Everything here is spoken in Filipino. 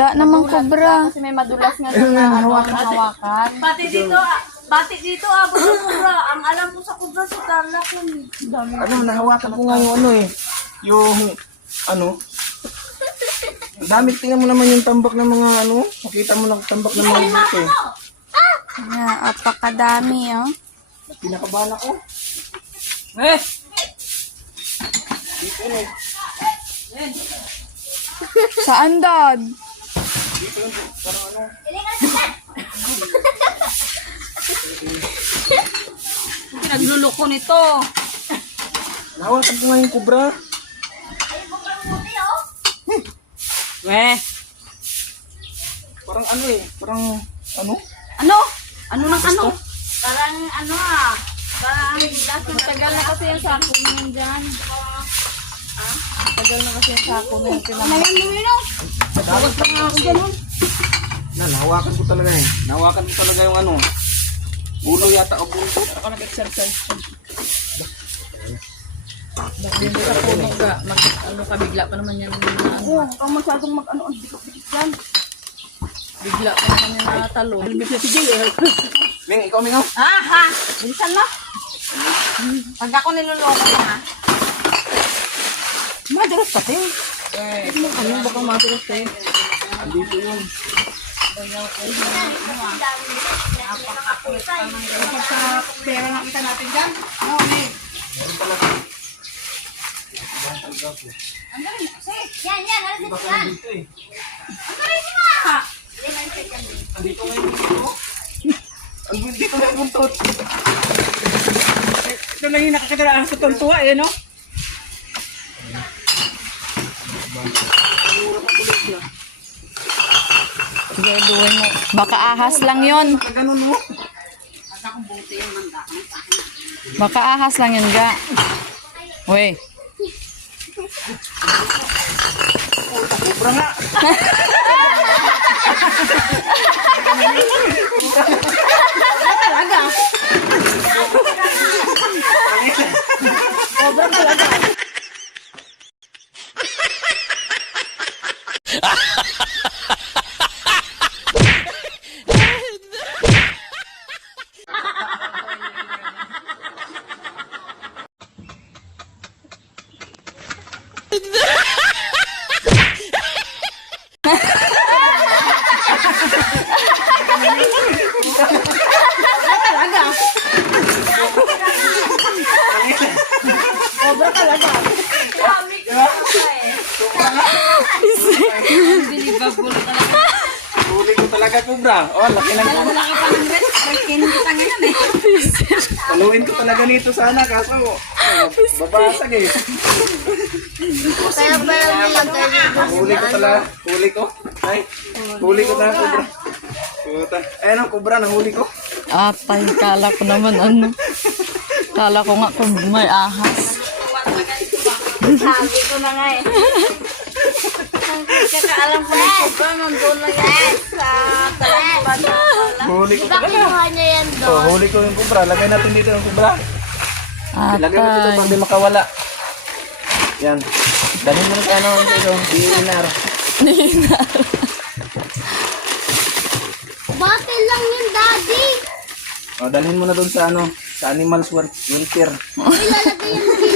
Wala namang kobra. Kasi may madulas nga sa hawakan. Pati dito, abot ng kubra. Ang alam ko sa kubra, sa tarlac yun. Ano, nahawakan ko nga yung ano eh. Yung, ano. Ang dami, tingnan mo naman yung tambak ng mga ano. Makita mo ng tambak ng mga buto eh. Yan, apakadami, oh. Pinakabahan ako. Dito eh. Saan, Dad? Dito lang. Parang ano. Pinagluloko nito. Nahawakan ko nga yung kubra. Weh. Parang ano eh. Parang ano. Ano? Ano ng ano? Parang ano ah. Parang tagal na kasi yung sako na yun dyan. Tagal na kasi yung sako na yun. Pinamayang mo yun oh. Tapos pa nga ako ganun. Nahawakan ko talaga eh. Nahawakan ko talaga yung ano. Ulo yata o buntot. Ako nag-exercise. Hindi sa puno ka. Ano ka, bigla pa naman yan. Oo, ang masyadong mag-ano. Ang bigla-bigla dyan. Bigla pa naman yan natalon. Ming, ikaw Ming. Ha? Bilisan mo. Pag ako niloloko na ha. Madalas pati. Ano baka madalas tayo? Andito yun. Pera na kita natin dyan. Oo, May. Ang galing kasi. Yan. Alas ito yan. Dito eh. Ang galing nga. Andito nga yung buntot. Dito nga yung buntot. Ito lang yung nakakita sa tuntua eh, no? Sige, duwan mo. Baka ahas lang yun. Ganun mo. Baka ahas lang yun, ga. Uy. Kubra nga. Sobra talaga. Sobra talaga. Unbelievable talaga. Huli ko talaga kubra. Oh, laki lang kubra. Malaki pa ng red. Breaking kita ngayon eh. Taluin ko talaga nito sana kaso babasag eh. Kaya pala Huli ko talaga. Huli ko. Ay, huli ko na kubra. Puta. Ayun ang kubra, nahuli ko. Atay, kala ko naman ano. Kala ko nga kung may ahas. Sabi ko na nga eh. Kakaalam ko na po ba, nandun lang yan sa talagang Huli ko talaga. niya yan Oh, huli ko yung kubra. Lagay natin dito yung kubra. Lagay mo dito Atay. pag di makawala. Yan. Dalhin mo na sa ano, ito, dinar. Bakit lang yun, Daddy? O, dalhin mo na doon sa ano, sa Animals Welfare. Ilalagay yan